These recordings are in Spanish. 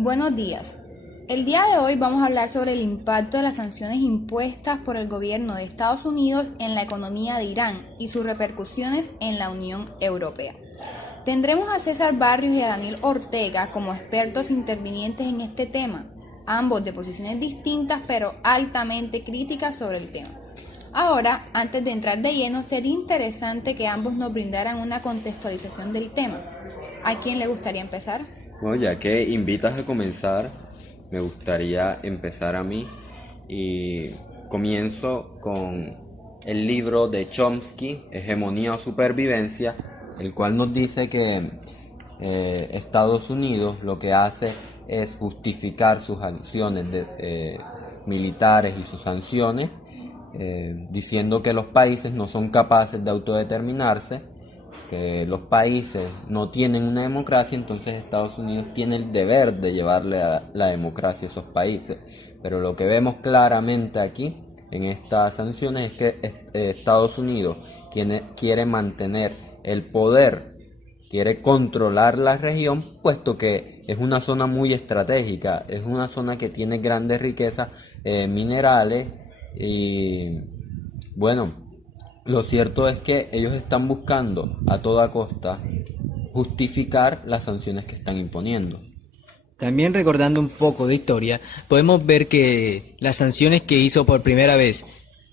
Buenos días. El día de hoy vamos a hablar sobre el impacto de las sanciones impuestas por el gobierno de Estados Unidos en la economía de Irán y sus repercusiones en la Unión Europea. Tendremos a César Barrios y a Daniel Ortega como expertos intervinientes en este tema, ambos de posiciones distintas pero altamente críticas sobre el tema. Ahora, antes de entrar de lleno, sería interesante que ambos nos brindaran una contextualización del tema. ¿A quién le gustaría empezar? Bueno, ya que invitas a comenzar, me gustaría empezar a mí y comienzo con el libro de Chomsky, Hegemonía o Supervivencia, el cual nos dice que Estados Unidos lo que hace es justificar sus acciones militares y sus sanciones, diciendo que los países no son capaces de autodeterminarse, que los países no tienen una democracia, entonces Estados Unidos tiene el deber de llevarle a la democracia a esos países. Pero lo que vemos claramente aquí en estas sanciones es que Estados Unidos quiere mantener el poder, quiere controlar la región, puesto que es una zona muy estratégica, es una zona que tiene grandes riquezas minerales y bueno, lo cierto es que ellos están buscando a toda costa justificar las sanciones que están imponiendo. También recordando un poco de historia, podemos ver que las sanciones que hizo por primera vez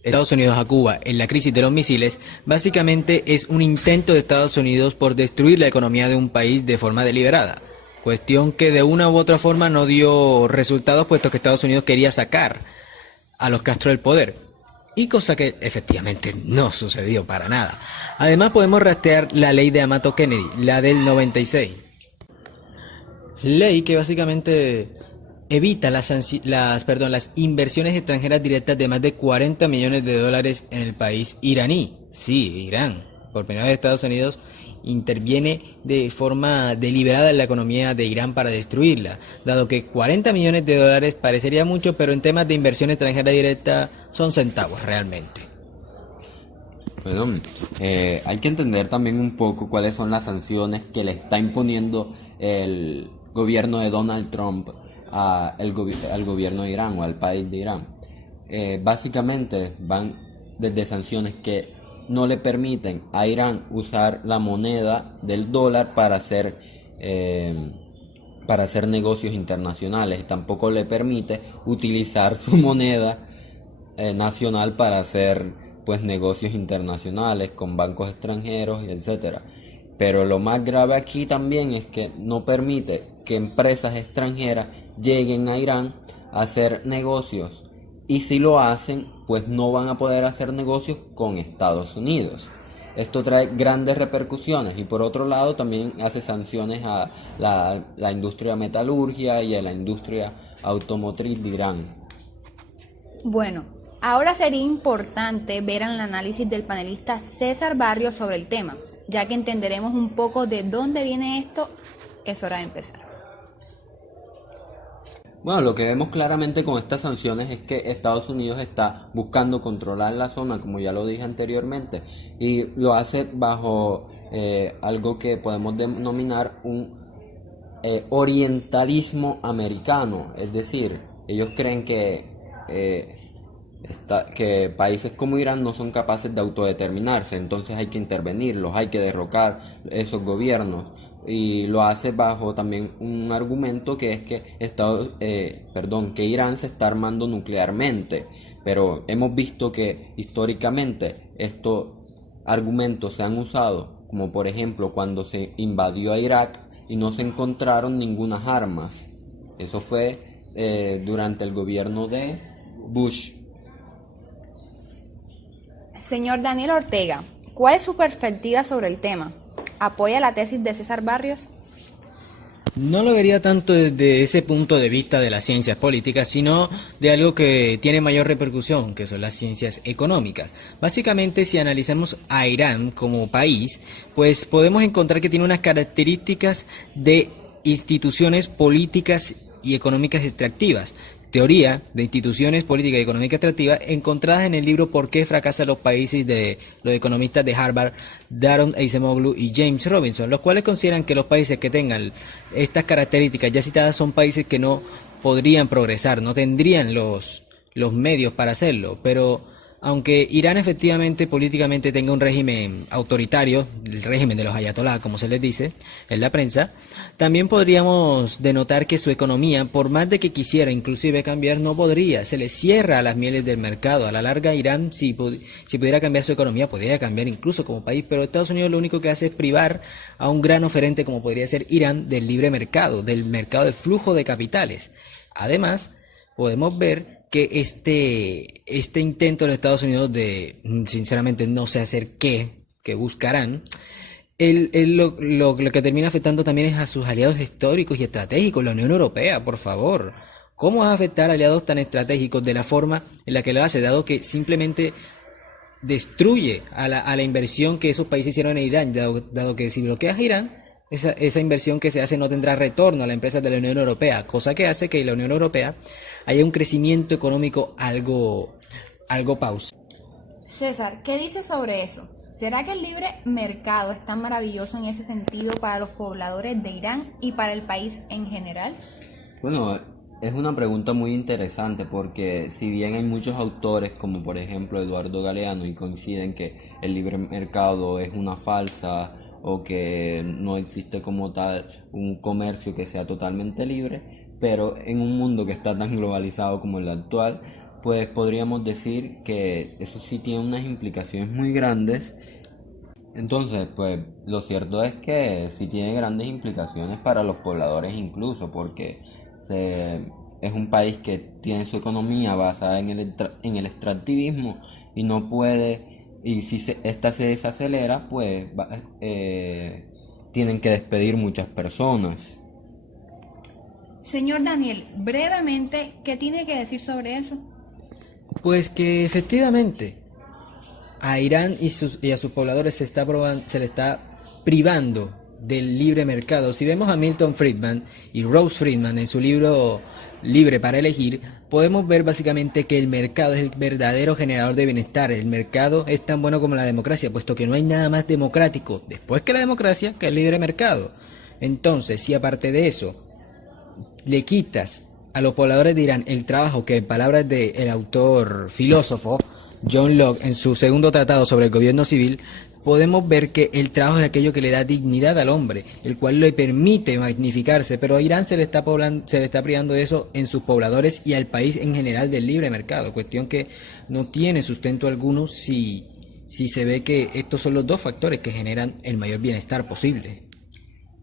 Estados Unidos a Cuba en la crisis de los misiles, básicamente es un intento de Estados Unidos por destruir la economía de un país de forma deliberada. Cuestión que de una u otra forma no dio resultados, puesto que Estados Unidos quería sacar a los Castro del poder. Y cosa que efectivamente no sucedió para nada. Además podemos rastrear la ley de Amato Kennedy, la del 96. Ley que básicamente evita las inversiones extranjeras directas de más de 40 millones de dólares en el país iraní. Sí, Irán. Por primera vez Estados Unidos interviene de forma deliberada en la economía de Irán para destruirla, dado que 40 millones de dólares parecería mucho, pero en temas de inversión extranjera directa son centavos realmente. Bueno, hay que entender también un poco cuáles son las sanciones que le está imponiendo el gobierno de Donald Trump al gobierno de Irán o al país de Irán. Básicamente van desde sanciones que no le permiten a Irán usar la moneda del dólar para hacer negocios internacionales. Tampoco le permite utilizar su moneda nacional para hacer negocios internacionales con bancos extranjeros, etcétera. Pero lo más grave aquí también es que no permite que empresas extranjeras lleguen a Irán a hacer negocios, y si lo hacen, pues no van a poder hacer negocios con Estados Unidos. Esto trae grandes repercusiones, y por otro lado también hace sanciones a la industria metalurgia y a la industria automotriz de Irán. Bueno, ahora sería importante ver el análisis del panelista César Barrios sobre el tema, ya que entenderemos un poco de dónde viene esto. Es hora de empezar. Bueno, lo que vemos claramente con estas sanciones es que Estados Unidos está buscando controlar la zona, como ya lo dije anteriormente, y lo hace bajo algo que podemos denominar un orientalismo americano. Es decir, ellos creen que países como Irán no son capaces de autodeterminarse, entonces hay que intervenirlos, hay que derrocar esos gobiernos, y lo hace bajo también un argumento que es que Irán se está armando nuclearmente. Pero hemos visto que históricamente estos argumentos se han usado, como por ejemplo cuando se invadió a Irak y no se encontraron ninguna armas. Eso fue durante el gobierno de Bush. Señor Daniel Ortega, ¿cuál es su perspectiva sobre el tema? ¿Apoya la tesis de César Barrios? No lo vería tanto desde ese punto de vista de las ciencias políticas, sino de algo que tiene mayor repercusión, que son las ciencias económicas. Básicamente, si analizamos a Irán como país, pues podemos encontrar que tiene unas características de instituciones políticas y económicas extractivas, teoría de instituciones políticas y económicas extractivas encontradas en el libro ¿Por qué fracasan los países?, de los economistas de Harvard, Daron Acemoglu y James Robinson, los cuales consideran que los países que tengan estas características ya citadas son países que no podrían progresar, no tendrían los medios para hacerlo. Pero aunque Irán efectivamente políticamente tenga un régimen autoritario, el régimen de los ayatolás, como se les dice en la prensa, también podríamos denotar que su economía, por más de que quisiera inclusive cambiar, no podría, se le cierra a las mieles del mercado. A la larga, Irán, si pudiera cambiar su economía, podría cambiar incluso como país, pero Estados Unidos lo único que hace es privar a un gran oferente como podría ser Irán del libre mercado, del mercado de flujo de capitales. Además, podemos ver que este intento de los Estados Unidos de, sinceramente, no sé hacer qué, que buscarán, lo que termina afectando también es a sus aliados históricos y estratégicos, la Unión Europea, por favor. ¿Cómo va a afectar a aliados tan estratégicos de la forma en la que lo hace, dado que simplemente destruye a la inversión que esos países hicieron en Irán, dado que si bloqueas a Irán, esa inversión que se hace no tendrá retorno a las empresas de la Unión Europea, cosa que hace que la Unión Europea haya un crecimiento económico algo pausado. César, ¿qué dices sobre eso? ¿Será que el libre mercado es tan maravilloso en ese sentido para los pobladores de Irán y para el país en general? Bueno, es una pregunta muy interesante porque si bien hay muchos autores como por ejemplo Eduardo Galeano y coinciden que el libre mercado es una falsa o que no existe como tal un comercio que sea totalmente libre, pero en un mundo que está tan globalizado como el actual, pues podríamos decir que eso sí tiene unas implicaciones muy grandes. Entonces, pues lo cierto es que sí tiene grandes implicaciones para los pobladores incluso, porque es un país que tiene su economía basada en el extractivismo y no puede, y si esta se desacelera, pues tienen que despedir muchas personas. Señor Daniel, brevemente, ¿qué tiene que decir sobre eso? Pues que efectivamente a Irán y a sus pobladores se le está privando del libre mercado. Si vemos a Milton Friedman y Rose Friedman en su libro Libre para elegir, podemos ver básicamente que el mercado es el verdadero generador de bienestar. El mercado es tan bueno como la democracia, puesto que no hay nada más democrático después que la democracia que el libre mercado. Entonces, si aparte de eso le quitas a los pobladores de Irán el trabajo que, en palabras del autor filósofo John Locke en su segundo tratado sobre el gobierno civil, podemos ver que el trabajo es aquello que le da dignidad al hombre, el cual le permite magnificarse, pero a Irán se le está privando de eso en sus pobladores y al país en general del libre mercado, cuestión que no tiene sustento alguno si se ve que estos son los dos factores que generan el mayor bienestar posible.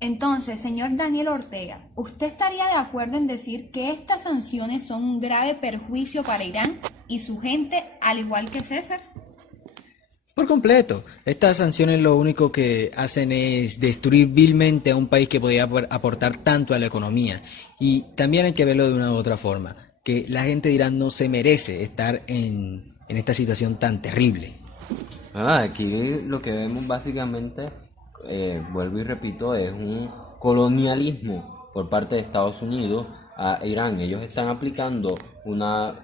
Entonces, señor Daniel Ortega, ¿usted estaría de acuerdo en decir que estas sanciones son un grave perjuicio para Irán y su gente, al igual que César? Por completo. Estas sanciones lo único que hacen es destruir vilmente a un país que podía aportar tanto a la economía. Y también hay que verlo de una u otra forma, que la gente de Irán no se merece estar en esta situación tan terrible. Aquí lo que vemos básicamente, vuelvo y repito, es un colonialismo por parte de Estados Unidos a Irán. Ellos están aplicando una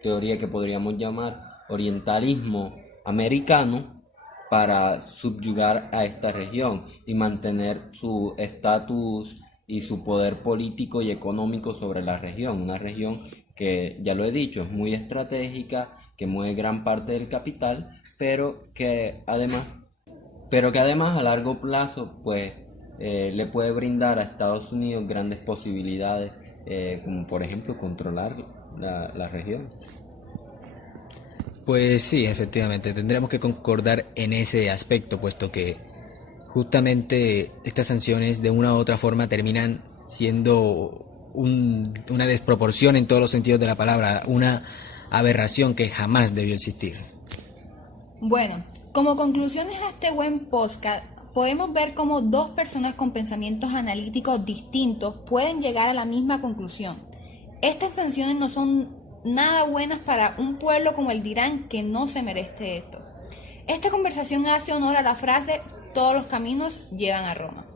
teoría que podríamos llamar orientalismo americano para subyugar a esta región y mantener su estatus y su poder político y económico sobre la región. Una región que, ya lo he dicho, es muy estratégica, que mueve gran parte del capital, pero que además a largo plazo pues le puede brindar a Estados Unidos grandes posibilidades, como por ejemplo controlar la región. Pues sí, efectivamente, tendremos que concordar en ese aspecto, puesto que justamente estas sanciones de una u otra forma terminan siendo una desproporción en todos los sentidos de la palabra, una aberración que jamás debió existir. Bueno, como conclusiones a este buen podcast, podemos ver cómo dos personas con pensamientos analíticos distintos pueden llegar a la misma conclusión. Estas sanciones no son nada buenas para un pueblo como el de Irán, que no se merece esto. Esta conversación hace honor a la frase: todos los caminos llevan a Roma.